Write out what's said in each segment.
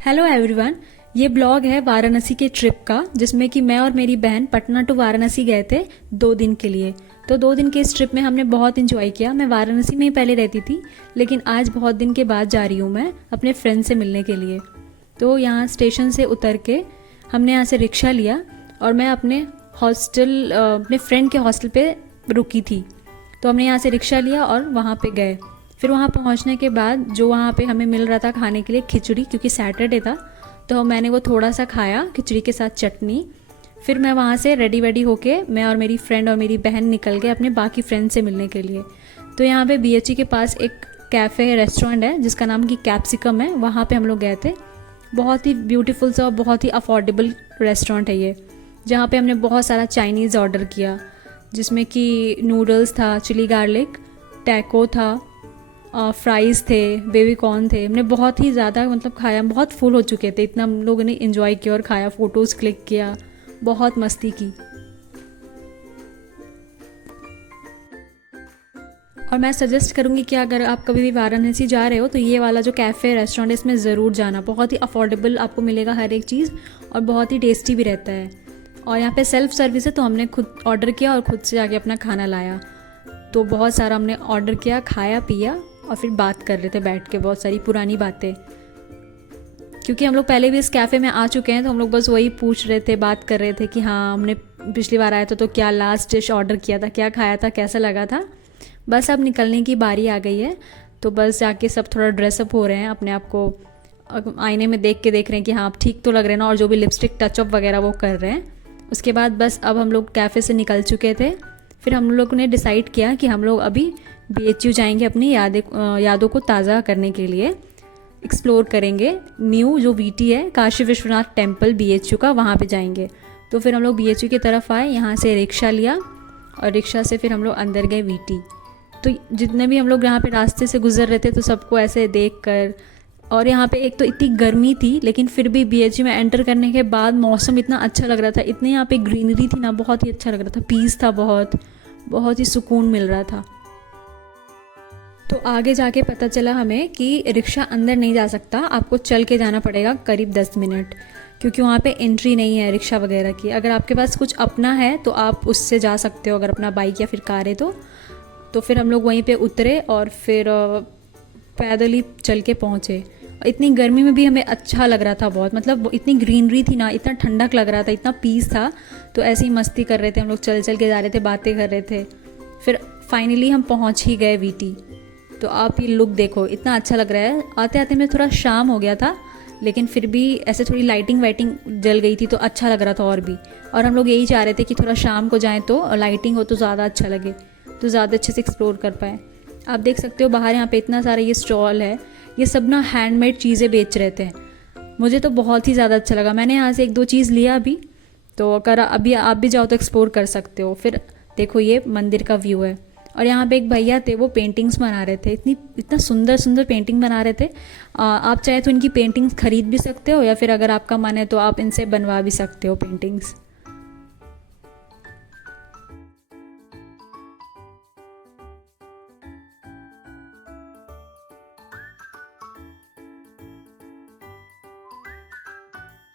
Hello everyone. ये blog है वाराणसी के ट्रिप का, जिसमें कि मैं और मेरी बहन पटना टू वाराणसी गए थे 2 दिन के लिए। तो 2 दिन के इस ट्रिप में हमने बहुत इन्जॉय किया। मैं वाराणसी में ही पहले रहती थी, लेकिन आज बहुत दिन के बाद जा रही हूँ मैं अपने फ्रेंड से मिलने के लिए। तो यहाँ स्टेशन से उतर के हमने यहाँ से रिक्शा लिया और मैं अपने अपने फ्रेंड के हॉस्टल पे रुकी थी। तो हमने यहाँ से रिक्शा लिया और वहाँ पे गए। फिर वहाँ पहुँचने के बाद जो वहाँ पे हमें मिल रहा था खाने के लिए खिचड़ी, क्योंकि सैटरडे था तो मैंने वो थोड़ा सा खाया खिचड़ी के साथ चटनी। फिर मैं वहाँ से रेडी वेडी होके मैं और मेरी फ्रेंड और मेरी बहन निकल गए अपने बाकी फ्रेंड से मिलने के लिए। तो यहाँ पे BHE के पास एक कैफ़े है, रेस्टोरेंट है जिसका नाम कि कैप्सिकम है। वहाँ पे हम लोग गए थे। बहुत ही ब्यूटीफुल सा और बहुत ही अफोर्डेबल रेस्टोरेंट है ये, जहाँ पे हमने बहुत सारा चाइनीज़ ऑर्डर किया, जिसमें कि नूडल्स था, चिली गार्लिक, टैको था, फ्राइज़ थे, बेबी कॉर्न थे। हमने बहुत ही ज़्यादा खाया, बहुत फुल हो चुके थे, इतना हम लोगों ने इन्जॉय किया और खाया, फ़ोटोज़ क्लिक किया, बहुत मस्ती की। और मैं सजेस्ट करूँगी कि अगर आप कभी भी वाराणसी जा रहे हो तो ये वाला जो कैफ़े रेस्टोरेंट है इसमें ज़रूर जाना। बहुत ही अफोर्डेबल आपको मिलेगा हर एक चीज़ और बहुत ही टेस्टी भी रहता है। और यहाँ पे सेल्फ़ सर्विस है, तो हमने खुद ऑर्डर किया और खुद से जाके अपना खाना लाया। तो बहुत सारा हमने ऑर्डर किया, खाया पिया और फिर बात कर रहे थे बैठ के, बहुत सारी पुरानी बातें। क्योंकि हम लोग पहले भी इस कैफ़े में आ चुके हैं, तो हम लोग बस वही पूछ रहे थे, बात कर रहे थे कि हाँ हमने पिछली बार आया था तो क्या लास्ट डिश ऑर्डर किया था, क्या खाया था, कैसा लगा था। बस अब निकलने की बारी आ गई है, तो बस जाके सब थोड़ा ड्रेसअप हो रहे हैं, अपने आप को आईने में देख रहे हैं कि हाँ आप ठीक तो लग रहे हैं ना, और जो भी लिपस्टिक टचअप वगैरह वो कर रहे हैं। उसके बाद बस अब हम लोग कैफ़े से निकल चुके थे। फिर हम लोग ने डिसाइड किया कि हम लोग अभी BHU जाएंगे अपनी यादों को ताज़ा करने के लिए। एक्सप्लोर करेंगे न्यू जो VT है, काशी विश्वनाथ टेम्पल BHU का, वहाँ पे जाएंगे। तो फिर हम लोग BHU की तरफ आए, यहाँ से रिक्शा लिया और रिक्शा से फिर हम लोग अंदर गए VT। तो जितने भी हम लोग यहाँ पे रास्ते से गुजर रहे थे तो सबको ऐसे देख कर, और यहाँ पे एक तो इतनी गर्मी थी, लेकिन फिर भी BHU में एंटर करने के बाद मौसम इतना अच्छा लग रहा था, इतनी यहाँ पे ग्रीनरी थी ना, बहुत ही अच्छा लग रहा था, पीस था, बहुत ही सुकून मिल रहा था। तो आगे जाके पता चला हमें कि रिक्शा अंदर नहीं जा सकता, आपको चल के जाना पड़ेगा करीब 10 मिनट, क्योंकि वहाँ पे एंट्री नहीं है रिक्शा वगैरह की। अगर आपके पास कुछ अपना है तो आप उससे जा सकते हो, अगर अपना बाइक या फिर कार है तो फिर हम लोग वहीं पे उतरे और फिर पैदल ही चल के पहुँचे। इतनी गर्मी में भी हमें अच्छा लग रहा था बहुत, इतनी ग्रीनरी थी ना, इतना ठंडक लग रहा था, इतना पीस था। तो ऐसे ही मस्ती कर रहे थे हम लोग, चल चल के जा रहे थे, बातें कर रहे थे। फिर फाइनली हम पहुँच ही गए VT। तो आप ये लुक देखो, इतना अच्छा लग रहा है। आते आते में थोड़ा शाम हो गया था, लेकिन फिर भी ऐसे थोड़ी लाइटिंग वाइटिंग जल गई थी तो अच्छा लग रहा था और भी। और हम लोग यही चाह रहे थे कि थोड़ा शाम को जाएं तो लाइटिंग हो तो ज़्यादा अच्छा लगे, तो ज़्यादा अच्छे से एक्सप्लोर कर पाएँ। आप देख सकते हो बाहर यहाँ पे इतना सारा ये स्टॉल है, ये सब ना हैंडमेड चीज़ें बेच रहे थे। मुझे तो बहुत ही ज़्यादा अच्छा लगा, मैंने यहाँ से 1-2 चीज़ लिया अभी। तो अगर अभी आप भी जाओ तो एक्सप्लोर कर सकते हो। फिर देखो ये मंदिर का व्यू है, और यहाँ पे एक भैया थे, वो पेंटिंग्स बना रहे थे, इतना सुंदर सुंदर पेंटिंग बना रहे थे। आप चाहे तो इनकी पेंटिंग्स खरीद भी सकते हो, या फिर अगर आपका मन है तो आप इनसे बनवा भी सकते हो पेंटिंग्स।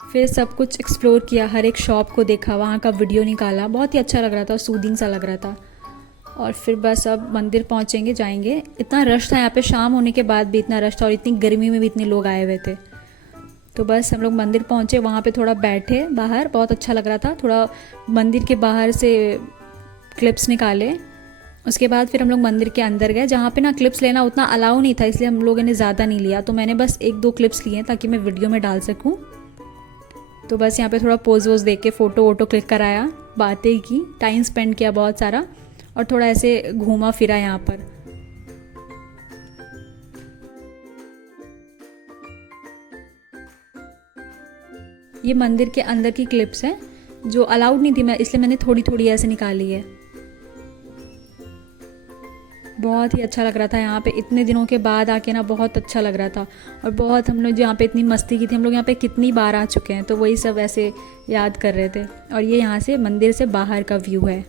फिर सब कुछ एक्सप्लोर किया, हर एक शॉप को देखा, वहाँ का वीडियो निकाला, बहुत ही अच्छा लग रहा था, सूदिंग सा लग रहा था। और फिर बस अब मंदिर पहुँचेंगे, जाएंगे। इतना रश था यहाँ पे, शाम होने के बाद भी इतना रश था, और इतनी गर्मी में भी इतने लोग आए हुए थे। तो बस हम लोग मंदिर पहुँचे, वहाँ पे थोड़ा बैठे बाहर, बहुत अच्छा लग रहा था। थोड़ा मंदिर के बाहर से क्लिप्स निकाले। उसके बाद फिर हम लोग मंदिर के अंदर गए, जहाँ पे ना क्लिप्स लेना उतना अलाउ नहीं था, इसलिए हम लोगों ने ज़्यादा नहीं लिया। तो मैंने बस 1-2 क्लिप्स लिए ताकि मैं वीडियो में डाल सकूँ। तो बस यहाँ पे थोड़ा पोज वोज देख के फ़ोटो वोटो क्लिक कराया, बातें की, टाइम स्पेंड किया बहुत सारा, और थोड़ा ऐसे घूमा फिरा यहाँ पर। ये मंदिर के अंदर की क्लिप्स हैं जो अलाउड नहीं थी, मैं इसलिए मैंने थोड़ी थोड़ी ऐसे निकाली है। बहुत ही अच्छा लग रहा था यहाँ पे, इतने दिनों के बाद आके ना बहुत अच्छा लग रहा था। और बहुत हम लोग यहाँ पे इतनी मस्ती की थी, हम लोग यहाँ पे कितनी बार आ चुके हैं, तो वही सब ऐसे याद कर रहे थे। और ये यहाँ से मंदिर से बाहर का व्यू है,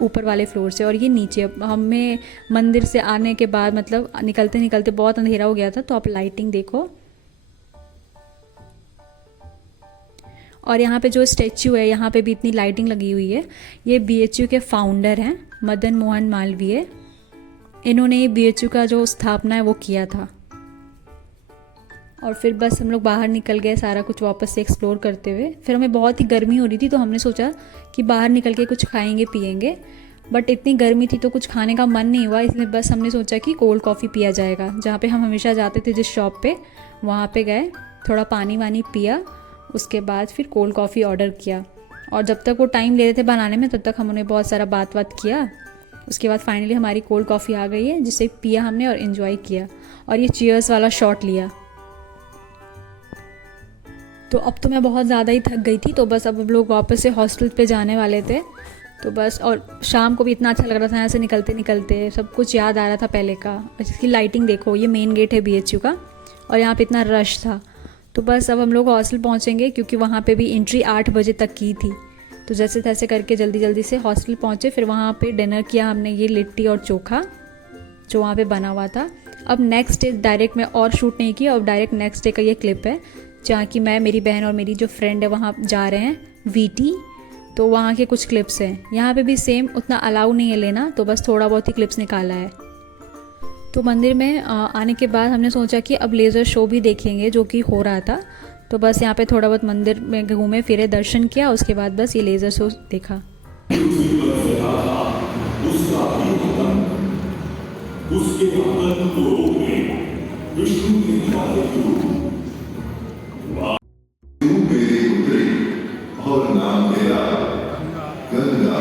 ऊपर वाले फ्लोर से। और ये नीचे हमें मंदिर से आने के बाद निकलते निकलते बहुत अंधेरा हो गया था, तो आप लाइटिंग देखो, और यहाँ पे जो स्टैचू है, यहाँ पे भी इतनी लाइटिंग लगी हुई है। ये BHU के फाउंडर हैं मदन मोहन मालवीय। इन्होंने ये BHU का जो स्थापना है वो किया था। और फिर बस हम लोग बाहर निकल गए सारा कुछ वापस से एक्सप्लोर करते हुए। फिर हमें बहुत ही गर्मी हो रही थी, तो हमने सोचा कि बाहर निकल के कुछ खाएंगे पिएंगे, बट इतनी गर्मी थी तो कुछ खाने का मन नहीं हुआ, इसलिए बस हमने सोचा कि कोल्ड कॉफ़ी पिया जाएगा। जहाँ पे हम हमेशा जाते थे जिस शॉप पे, वहाँ पे गए, थोड़ा पानी वानी पिया, उसके बाद फिर कोल्ड कॉफ़ी ऑर्डर किया। और जब तक वो टाइम ले रहे थे बनाने में, तब तक हम उन्हें बहुत सारा बात किया। उसके बाद फाइनली हमारी कोल्ड कॉफ़ी आ गई है, जिसे पिया हमने और इन्जॉय किया, और ये चीयर्स वाला शॉट लिया। तो अब तो मैं बहुत ज़्यादा ही थक गई थी, तो बस अब हम लोग वापस से हॉस्टल पे जाने वाले थे। तो बस, और शाम को भी इतना अच्छा लग रहा था यहाँ से निकलते निकलते, सब कुछ याद आ रहा था पहले का। इसकी लाइटिंग देखो, ये मेन गेट है BHU का, और यहाँ पे इतना रश था। तो बस अब हम लोग हॉस्टल पहुँचेंगे, क्योंकि वहाँ पे भी एंट्री 8 बजे तक की थी। तो जैसे तैसे करके जल्दी जल्दी से हॉस्टल पहुँचे। फिर वहाँ पे डिनर किया हमने, ये लिट्टी और चोखा जो वहाँ पे बना हुआ था। अब नेक्स्ट डे डायरेक्ट मैं और शूट नहीं किया, अब डायरेक्ट नेक्स्ट डे का ये क्लिप है, जहाँ कि मैं, मेरी बहन और मेरी जो फ्रेंड है वहाँ जा रहे हैं VT। तो वहाँ के कुछ क्लिप्स हैं। यहाँ पे भी सेम उतना अलाउ नहीं है लेना, तो बस थोड़ा बहुत ही क्लिप्स निकाला है। तो मंदिर में आने के बाद हमने सोचा कि अब लेज़र शो भी देखेंगे, जो कि हो रहा था। तो बस यहाँ पे थोड़ा बहुत मंदिर में घूमे फिरे, दर्शन किया, उसके बाद बस ये लेज़र शो देखा। और नाम तेरा गंगा।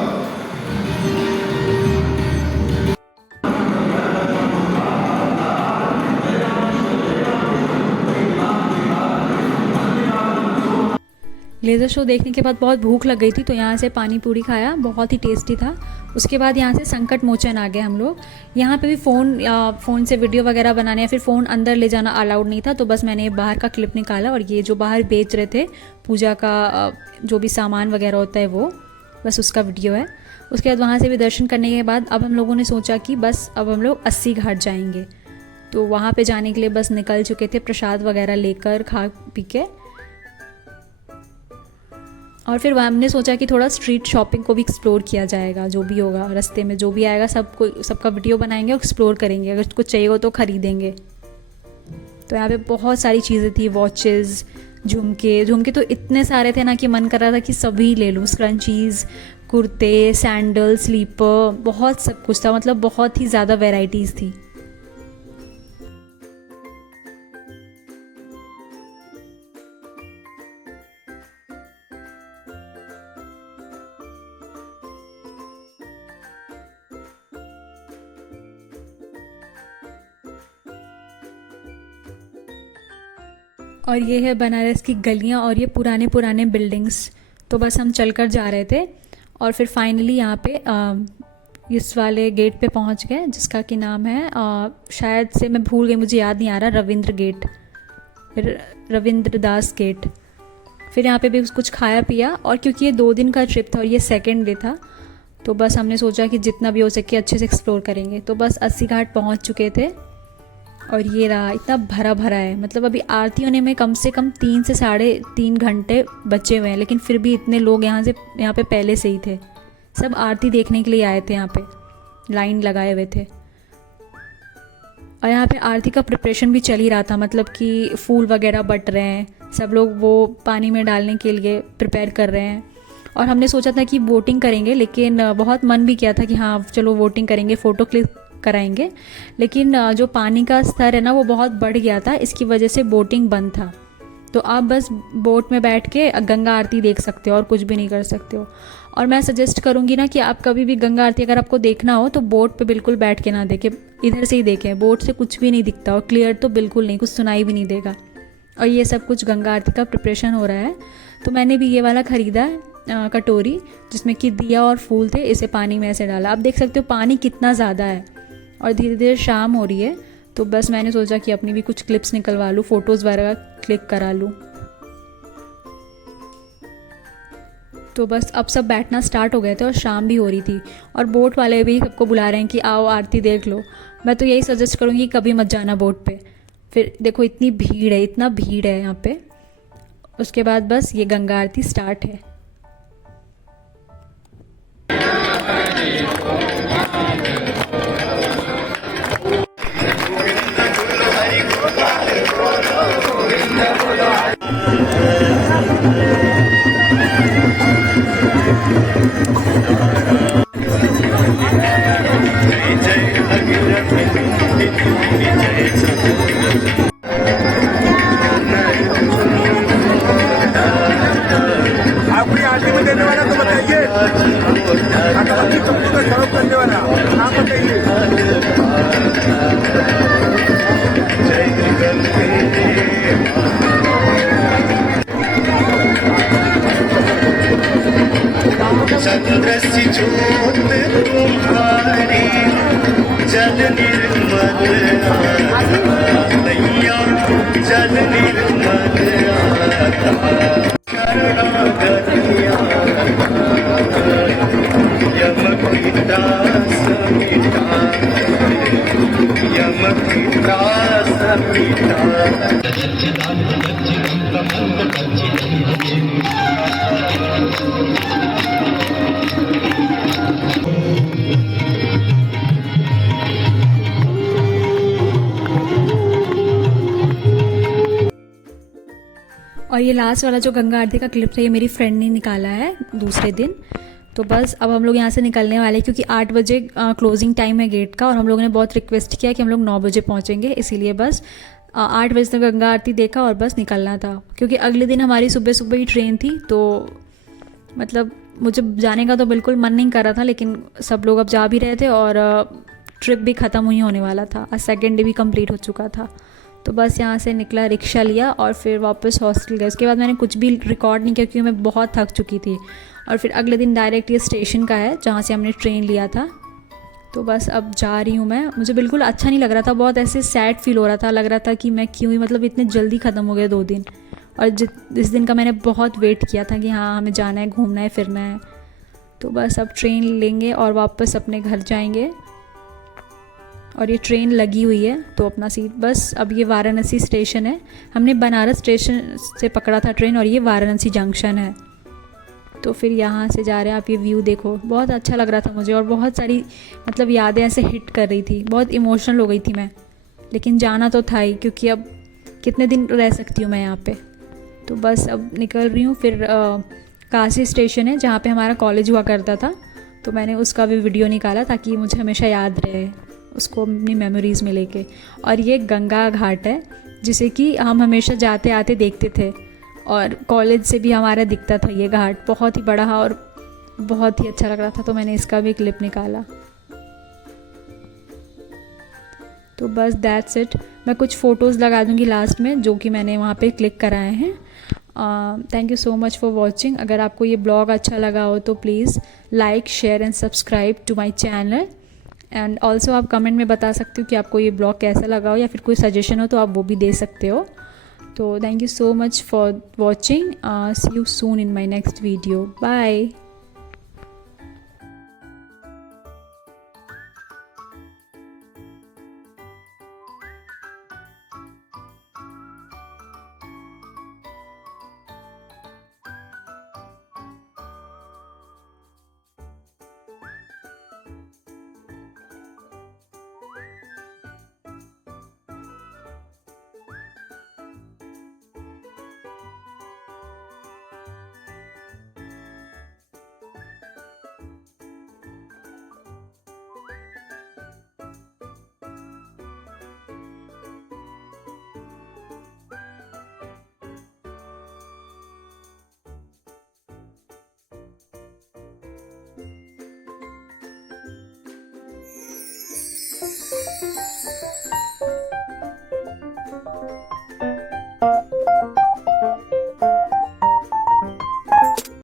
लेज़र शो देखने के बाद बहुत भूख लग गई थी, तो यहाँ से पानी पूरी खाया, बहुत ही टेस्टी था। उसके बाद यहाँ से संकट मोचन आ गए हम लोग। यहाँ पे भी फ़ोन से वीडियो वगैरह बनाने या फिर फ़ोन अंदर ले जाना अलाउड नहीं था, तो बस मैंने बाहर का क्लिप निकाला, और ये जो बाहर बेच रहे थे पूजा का जो भी सामान वगैरह होता है वो, बस उसका वीडियो है। उसके बाद वहाँ से भी दर्शन करने के बाद अब हम लोगों ने सोचा कि बस अब हम लोग 80 घाट जाएंगे। तो वहाँ पे जाने के लिए बस निकल चुके थे, प्रसाद वगैरह लेकर खा पी के। और फिर हमने सोचा कि थोड़ा स्ट्रीट शॉपिंग को भी एक्सप्लोर किया जाएगा, जो भी होगा रास्ते में, जो भी आएगा सबका वीडियो बनाएंगे और एक्सप्लोर करेंगे, अगर कुछ चाहिए हो तो ख़रीदेंगे। तो यहाँ पे बहुत सारी चीज़ें थी, वॉचेस, झुमके तो इतने सारे थे ना कि मन कर रहा था कि सभी ले लूँ। स्क्रंचीज़, कुर्ते, सैंडल, स्लीपर, बहुत सब कुछ था, मतलब बहुत ही ज़्यादा वेराइटीज़ थी। और ये है बनारस की गलियाँ और ये पुराने पुराने बिल्डिंग्स। तो बस हम चलकर जा रहे थे, और फिर फाइनली यहाँ पे इस वाले गेट पे पहुँच गए, जिसका कि नाम है शायद से मैं भूल गई, मुझे याद नहीं आ रहा, रविंद्र दास गेट। फिर यहाँ पे भी कुछ खाया पिया, और क्योंकि ये 2 दिन का ट्रिप था और ये सेकेंड डे था, तो बस हमने सोचा कि जितना भी हो सके अच्छे से एक्सप्लोर करेंगे। तो बस 80 घाट पहुँच चुके थे, और ये रहा, इतना भरा भरा है, मतलब अभी आरती होने में कम से कम 3 से 3.5 घंटे बचे हुए हैं, लेकिन फिर भी इतने लोग यहाँ पे पहले से ही थे। सब आरती देखने के लिए आए थे, यहाँ पे लाइन लगाए हुए थे। और यहाँ पे आरती का प्रिपरेशन भी चल ही रहा था, मतलब कि फूल वगैरह बट रहे हैं, सब लोग वो पानी में डालने के लिए प्रिपेयर कर रहे हैं। और हमने सोचा था कि वोटिंग करेंगे, लेकिन बहुत मन भी किया था कि हाँ चलो वोटिंग करेंगे, फ़ोटो क्लिक कराएंगे, लेकिन जो पानी का स्तर है ना वो बहुत बढ़ गया था, इसकी वजह से बोटिंग बंद था। तो आप बस बोट में बैठ के गंगा आरती देख सकते हो और कुछ भी नहीं कर सकते हो। और मैं सजेस्ट करूँगी ना कि आप कभी भी गंगा आरती अगर आपको देखना हो तो बोट पे बिल्कुल बैठ के ना देखें, इधर से ही देखें, बोट से कुछ भी नहीं दिखता और क्लियर तो बिल्कुल नहीं, कुछ सुनाई भी नहीं देगा। और ये सब कुछ गंगा आरती का प्रिपरेशन हो रहा है। तो मैंने भी ये वाला ख़रीदा है कटोरी, जिसमें कि दिया और फूल थे, इसे पानी में ऐसे डाला। आप देख सकते हो पानी कितना ज़्यादा है, और धीरे धीरे शाम हो रही है। तो बस मैंने सोचा कि अपनी भी कुछ क्लिप्स निकलवा लूँ, फ़ोटोज़ वगैरह क्लिक करा लूँ। तो बस अब सब बैठना स्टार्ट हो गए थे और शाम भी हो रही थी, और बोट वाले भी सबको बुला रहे हैं कि आओ आरती देख लो। मैं तो यही सजेस्ट करूँगी कभी मत जाना बोट पे। फिर देखो इतनी भीड़ है, इतना भीड़ है यहाँ पे, उसके बाद बस ये गंगा आरती स्टार्ट है। आपकी आरती में देने वाला तो बताइए, अगरबत्ती सबको का सर्व करने वाला नाम बताइए। चंद्रसी ज्योत तुम्हारी जल निर्मल नैया जल निर्मल शरणागतिया यम पिता समिता यम पिता समिता। और ये लास्ट वाला जो गंगा आरती का क्लिप था ये मेरी फ्रेंड ने निकाला है दूसरे दिन। तो बस अब हम लोग यहाँ से निकलने वाले हैं क्योंकि 8 बजे क्लोजिंग टाइम है गेट का, और हम लोगों ने बहुत रिक्वेस्ट किया कि हम लोग 9 बजे पहुँचेंगे, इसीलिए बस 8 बजे तक गंगा आरती देखा और बस निकलना था। क्योंकि अगले दिन हमारी सुबह सुबह ही ट्रेन थी, तो मतलब मुझे जाने का तो बिल्कुल मन नहीं कर रहा था, लेकिन सब लोग अब जा भी रहे थे और ट्रिप भी ख़त्म ही होने वाला था, आज सेकेंड डे भी कंप्लीट हो चुका था। तो बस यहाँ से निकला, रिक्शा लिया और फिर वापस हॉस्टल गए। उसके बाद मैंने कुछ भी रिकॉर्ड नहीं किया क्योंकि मैं बहुत थक चुकी थी। और फिर अगले दिन डायरेक्ट ये स्टेशन का है जहाँ से हमने ट्रेन लिया था। तो बस अब जा रही हूँ मैं। मुझे बिल्कुल अच्छा नहीं लग रहा था, बहुत ऐसे सैड फील हो रहा था, लग रहा था कि मैं क्यों ही, मतलब इतने जल्दी ख़त्म हो गए 2 दिन। और जिस दिन का मैंने बहुत वेट किया था कि हाँ हमें जाना है, घूमना है, फिरना है। तो बस अब ट्रेन लेंगे और वापस अपने घर जाएंगे। और ये ट्रेन लगी हुई है तो अपना सीट, बस अब ये वाराणसी स्टेशन है। हमने बनारस स्टेशन से पकड़ा था ट्रेन और ये वाराणसी जंक्शन है। तो फिर यहाँ से जा रहे हैं। आप ये व्यू देखो, बहुत अच्छा लग रहा था मुझे और बहुत सारी मतलब यादें ऐसे हिट कर रही थी, बहुत इमोशनल हो गई थी मैं। लेकिन जाना तो था ही क्योंकि अब कितने दिन रह सकती हूँ मैं यहाँ पे। तो बस अब निकल रही हूँ। फिर काशी स्टेशन है जहाँ पे हमारा कॉलेज हुआ करता था, तो मैंने उसका भी वीडियो निकाला ताकि मुझे हमेशा याद रहे उसको अपनी मेमोरीज़ में लेके। और ये गंगा घाट है जिसे कि हम हमेशा जाते आते देखते थे, और कॉलेज से भी हमारा दिखता था ये घाट, बहुत ही बड़ा और बहुत ही अच्छा लग रहा था। तो मैंने इसका भी क्लिप निकाला। तो बस दैट्स इट। मैं कुछ फ़ोटोज़ लगा दूँगी लास्ट में जो कि मैंने वहाँ पे क्लिक कराए हैं। Thank you so much for watching. अगर आपको ये ब्लॉग अच्छा लगा हो तो please like, share and subscribe to my channel. And also आप कमेंट में बता सकते हो कि आपको ये ब्लॉग कैसा लगा हो, या फिर कोई सजेशन हो तो आप वो भी दे सकते हो। तो thank you so much for watching. See you soon in my next video. Bye.